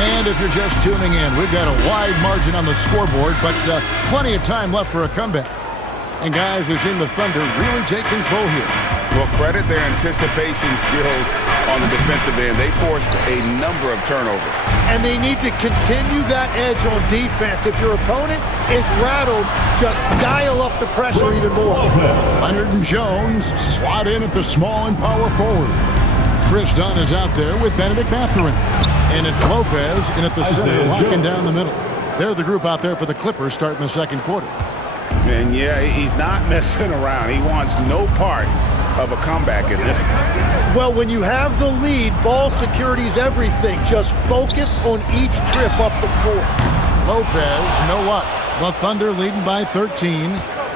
And if you're just tuning in, we've got a wide margin on the scoreboard, but plenty of time left for a comeback. And guys, we've seen the Thunder really take control here. Well, credit their anticipation skills on the defensive end. They forced a number of turnovers. And they need to continue that edge on defense. If your opponent is rattled, just dial up the pressure even more. Leonard and Jones slot in at the small and power forward. Chris Dunn is out there with Benedict Mathurin. And it's Lopez in at the center, locking down the middle. They're the group out there for the Clippers starting the second quarter. And yeah, he's not messing around. He wants no part of a comeback in this one. Well, when you have the lead, ball security is everything. Just focus on each trip up the floor. Lopez, no luck. The Thunder leading by 13.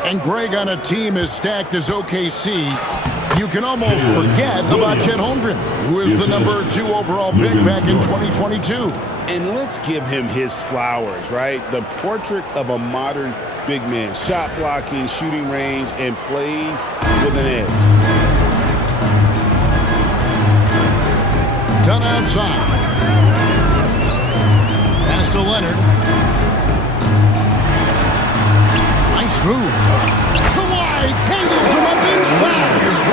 And Greg on a team as stacked as OKC. You can almost forget about Chet Holmgren, who is the number 2 overall pick back in 2022. And let's give him his flowers, right? The portrait of a modern big man. Shot blocking, shooting range, and plays with an edge. Done outside. Pass to Leonard. Nice move. Kawhi tangles him up inside.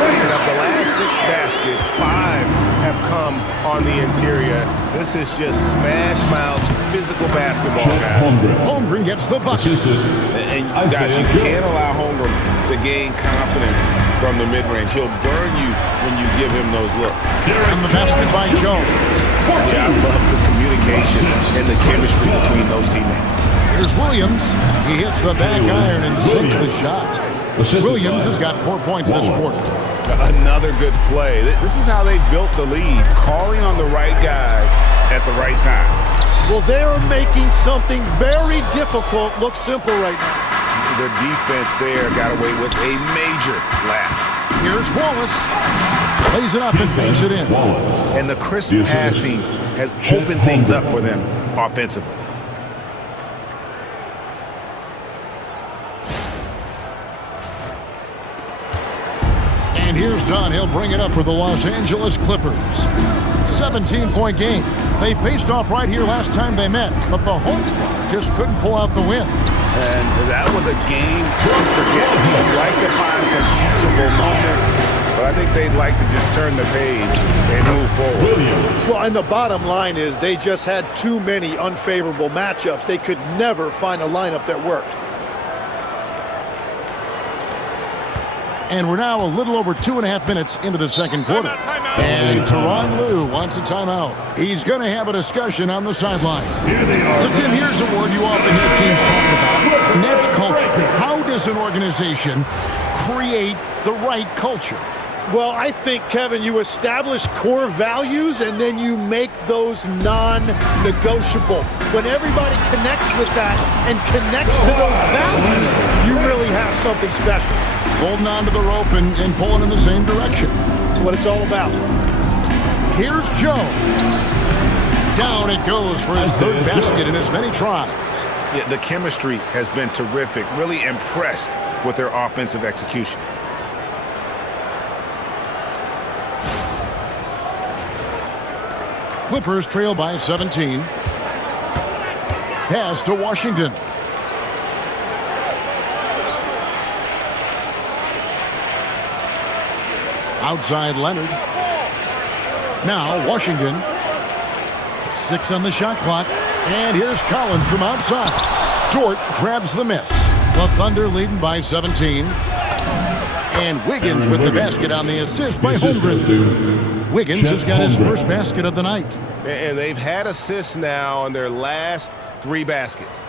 And of the last 6 baskets, 5 have come on the interior. This is just smash mouth physical basketball, guys. Holmgren gets the bucket. And guys, you can't allow Holmgren to gain confidence from the mid-range. He'll burn you when you give him those looks. And the basket by Jones. Yeah, I love the communication and the chemistry between those teammates. Here's Williams. He hits the back iron and sinks the shot. Williams has got 4 points this quarter. Another good play. This is how they built the lead, calling on the right guys at the right time. Well, they are making something very difficult look simple right now. The defense there got away with a major lapse. Here's Wallace. Plays it up and banks it in. And the crisp passing has opened things up for them offensively. And here's Dunn. He'll bring it up for the Los Angeles Clippers. 17-point game. They faced off right here last time they met, but the home squad just couldn't pull out the win. And that was a game to forget. You'd like to find some teachable moments, but I think they'd like to just turn the page and move forward. Well, and the bottom line is they just had too many unfavorable matchups. They could never find a lineup that worked. And we're now a little over 2.5 minutes into the second quarter. And Tyronn Lue wants a timeout. He's going to have a discussion on the sideline. So, Tim, here's a word you often hear teams talking about. And that's culture. How does an organization create the right culture? Well, I think, Kevin, you establish core values and then you make those non-negotiable. When everybody connects with that and connects to those values, you really have something special. Holding on to the rope and pulling in the same direction. That's what it's all about. Here's Joe. Down it goes for his third basket in as many tries. Yeah, the chemistry has been terrific. Really impressed with their offensive execution. Clippers trail by 17. Pass to Washington. Outside Leonard. Now Washington. 6 on the shot clock. And here's Collins from outside. Dort grabs the miss. The Thunder leading by 17. And Wiggins with the basket on the assist by Holmgren. Wiggins has got his first basket of the night. And they've had assists now on their last 3 baskets.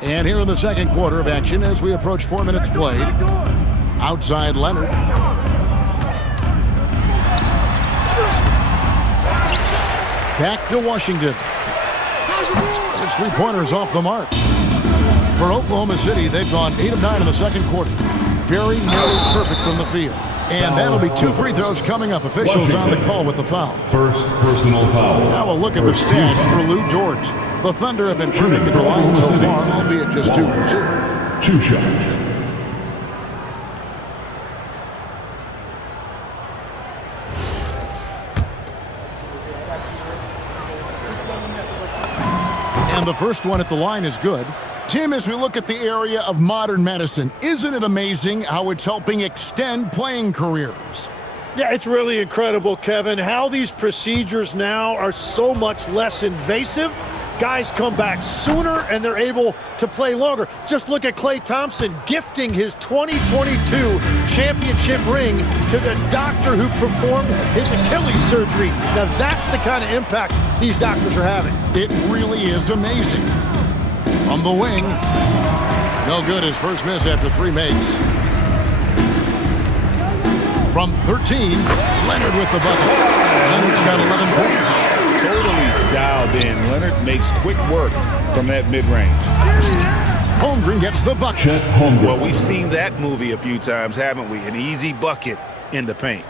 And here in the second quarter of action as we approach 4 minutes played. Outside Leonard. Back to Washington. His 3-pointers off the mark. For Oklahoma City, they've gone 8 of 9 in the second quarter. Very nearly perfect from the field. And that'll be 2 free throws coming up. Officials on the call with the foul. First personal foul. Now a look at the stats for Lou Dort. The Thunder have been perfect at the line so far, albeit just 2 for 2. 2 shots. And the first one at the line is good. Tim, as we look at the area of modern medicine, isn't it amazing how it's helping extend playing careers? Yeah, it's really incredible, Kevin, how these procedures now are so much less invasive. Guys come back sooner, and they're able to play longer. Just look at Klay Thompson gifting his 2022 championship ring to the doctor who performed his Achilles surgery. Now, that's the kind of impact these doctors are having. It really is amazing. From the wing. No good, his first miss after 3 makes. From 13, Leonard with the bucket. Leonard's got 11 points. Totally dialed in. Leonard makes quick work from that mid-range. Holmgren gets the bucket. Well, we've seen that movie a few times, haven't we? An easy bucket in the paint.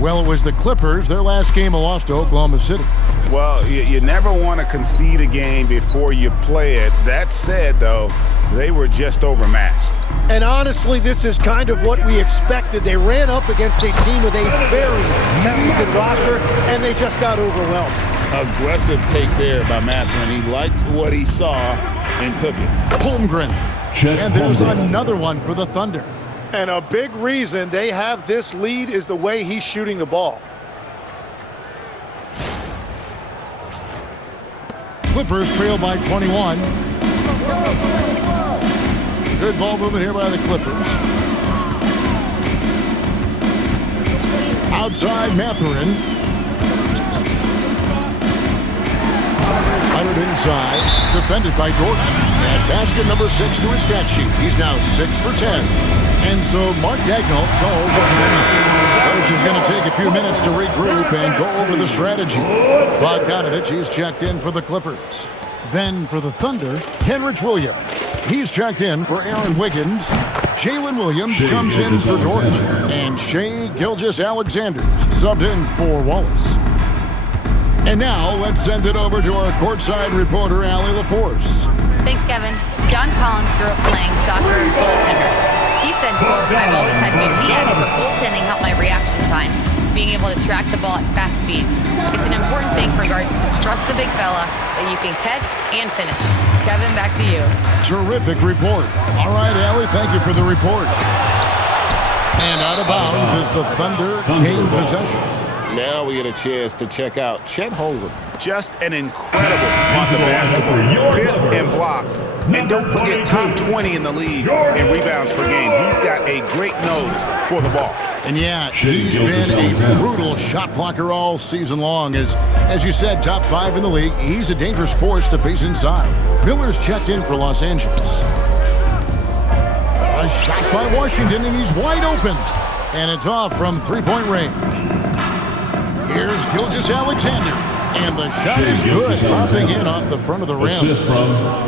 Well, it was the Clippers. Their last game, a loss to Oklahoma City. Well, you never want to concede a game before you play it. That said, though, they were just overmatched. And honestly, this is kind of what we expected. They ran up against a team with a very talented roster, and they just got overwhelmed. Aggressive take there by Mathurin. He liked what he saw and took it. Holmgren. And there's another one for the Thunder. And a big reason they have this lead is the way he's shooting the ball. Clippers trail by 21. Good ball movement here by the Clippers. Outside Mathurin. Leonard inside. Defended by Gordon. And basket number 6 to his stat sheet. He's now 6 for 10. And so Mark Daigneault calls a timeout. Coach is going to take a few minutes to regroup and go over the strategy. Bogdanovich, he's checked in for the Clippers. Then for the Thunder, Kenrich Williams. He's checked in for Aaron Wiggins. Jalen Williams comes in for Dort. And Shai Gilgeous-Alexander subbed in for Wallace. And now let's send it over to our courtside reporter, Allie LaForce. Thanks, Kevin. John Collins grew up playing soccer and goaltender. He said, quote, "I've always had good hands, but goaltending helped my reaction time, being able to track the ball at fast speeds. It's an important thing for guards to trust the big fella that you can catch and finish." Kevin, back to you. Terrific report. All right, Allie, thank you for the report. And out of bounds as the Thunder gain possession. Now we get a chance to check out Chet Holmgren. Just an incredible on the basketball. 5th in blocks. And don't forget, top 20 in the league in rebounds per game. He's got a great nose for the ball. And yeah, he's been a brutal shot blocker all season long. As you said, top 5 in the league. He's a dangerous force to face inside. Miller's checked in for Los Angeles. A shot by Washington, and he's wide open. And it's off from 3-point range. Here's Gilgeous-Alexander. And the shot is good, popping in off the front of the rim.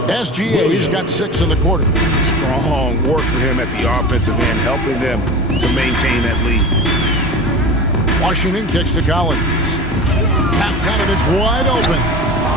SGA's got 6 in the quarter. Strong work for him at the offensive end, helping them to maintain that lead. Washington kicks to Collins. Bogdanovich wide open.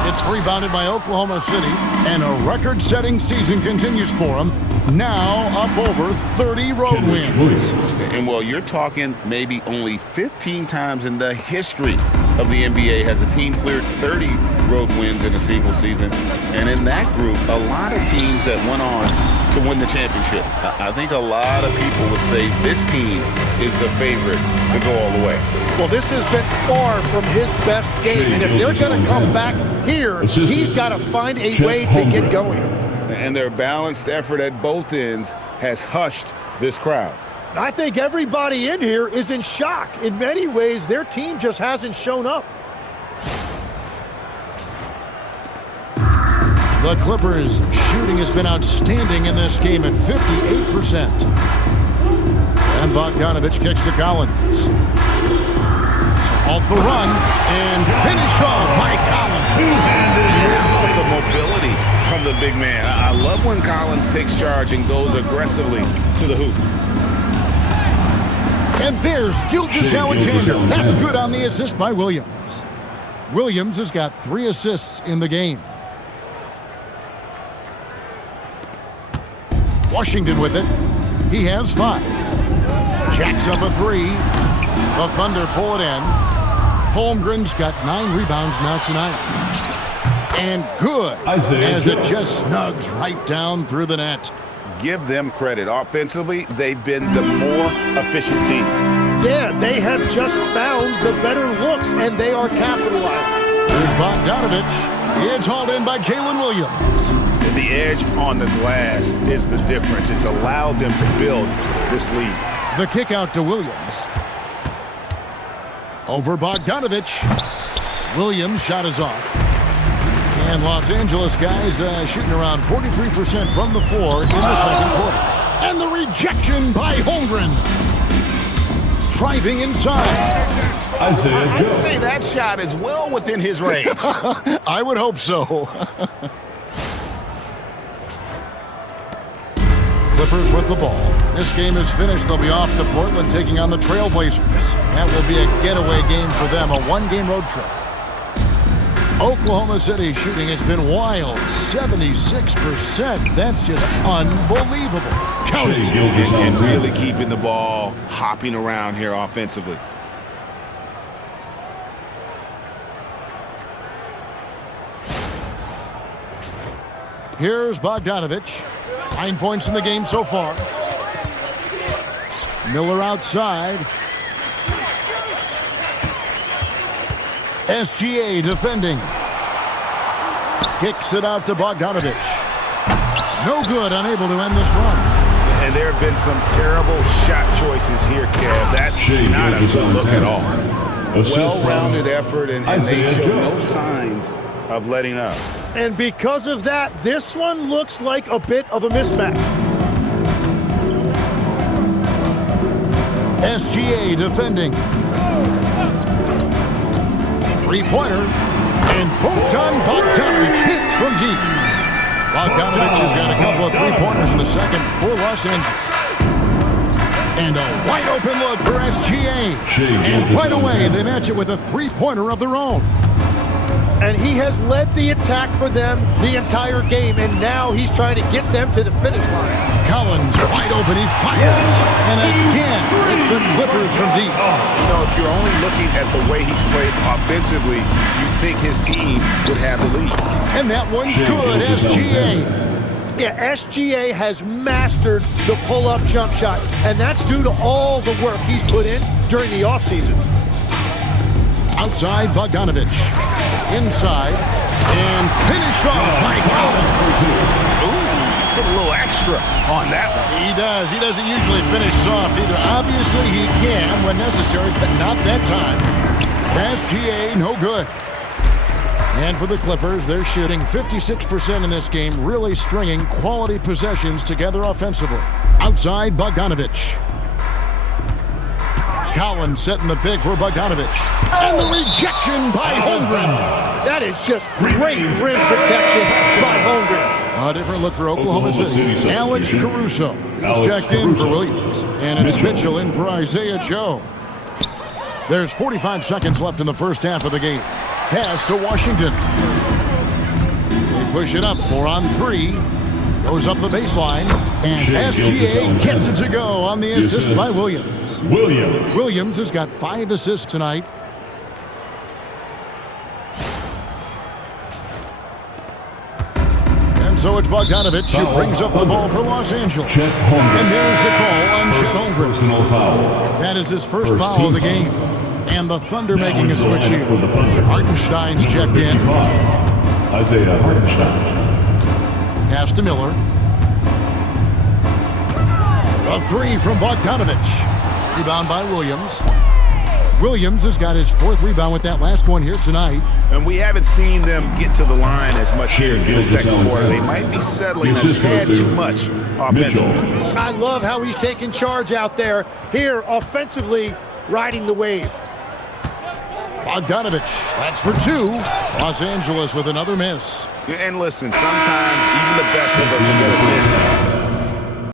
It's rebounded by Oklahoma City, and a record-setting season continues for him. Now up over 30 road wins. And well, you're talking maybe only 15 times in the history of the NBA has a team cleared 30 road wins in a single season. And in that group, a lot of teams that went on to win the championship. I think a lot of people would say this team is the favorite to go all the way. Well, this has been far from his best game, and if they're going to come back here, he's got to find a way to get going. And their balanced effort at both ends has hushed this crowd. I think everybody in here is in shock. In many ways, their team just hasn't shown up. The Clippers' shooting has been outstanding in this game at 58%. And Bogdanovich kicks to Collins. Off the run and finish off by Collins. The mobility from the big man. I love when Collins takes charge and goes aggressively to the hoop. And there's Gilgeous-Alexander. That's good on the assist by Williams. Williams has got 3 assists in the game. Washington with it. He has 5. Jacks up a 3. The Thunder pull it in. Holmgren's got 9 rebounds now tonight. And good, as it just snugs right down through the net. Give them credit. Offensively, they've been the more efficient team. Yeah, they have just found the better looks, and they are capitalizing. Here's Bogdanovich. It's hauled in by Jalen Williams. And the edge on the glass is the difference. It's allowed them to build this lead. The kick out to Williams. Over Bogdanovich. Williams' shot is off. And Los Angeles guys shooting around 43% from the floor in the second quarter. And the rejection by Holmgren. Driving inside. I'd say that shot is well within his range. I would hope so. Clippers with the ball. This game is finished. They'll be off to Portland taking on the Trailblazers. That will be a getaway game for them, a one-game road trip. Oklahoma City shooting has been wild, 76%. That's just unbelievable. Count it. And really keeping the ball hopping around here offensively. Here's Bogdanovich. 9 points in the game so far. Miller outside. SGA defending. Kicks it out to Bogdanovich. No good, unable to end this run. And there have been some terrible shot choices here, Kev. That's not a good look at all. Well-rounded effort, and they show no signs of letting up. And because of that, this one looks like a bit of a mismatch. SGA defending. Three-pointer. And Bogdan Bogdanovich hits from deep. Bogdanovich has got a couple of three-pointers in the second for Los Angeles. And a wide-open look for SGA. And right away, they match it with a three-pointer of their own. And he has led the attack for them the entire game, and now he's trying to get them to the finish line. Collins wide open, he fires. And again, it's the Clippers from deep. You know, if you're only looking at the way he's played offensively, you'd think his team would have the lead. And that one's good, SGA. Yeah, SGA has mastered the pull-up jump shot, and that's due to all the work he's put in during the offseason. Outside Bogdanovich. Inside. And finished off by Collins. Ooh, put a little extra on that one. He does. He doesn't usually finish soft either. Obviously, he can when necessary, but not that time. SGA, no good. And for the Clippers, they're shooting 56% in this game, really stringing quality possessions together offensively. Outside Bogdanovich. Collins setting the pick for Bogdanovich. And the rejection by Holmgren. That is just great rim protection by Holmgren. A different look for Oklahoma City. Alex Caruso. He's checked in for Williams. And it's Mitchell in for Isaiah Joe. There's 45 seconds left in the first half of the game. Pass to Washington. They push it up 4-on-3. Goes up the baseline. And SGA gets it to go on the assist by Williams. Williams has got 5 assists tonight. And so it's Bogdanovich who brings up the ball for Los Angeles. And there's the call on Chet Holmgren. That is his first foul of the game. And the Thunder making a switch here. Hartenstein's checked in. Isaiah Hartenstein. Pass to Miller. A three from Bogdanovich. Rebound by Williams. Williams has got his 4th rebound with that last one here tonight. And we haven't seen them get to the line as much here in the second quarter. They might be settling a tad too much offensively. I love how he's taking charge out there. Here, offensively, riding the wave. Bogdanovich, that's for 2. Los Angeles with another miss. And listen, sometimes even the best of us are going to miss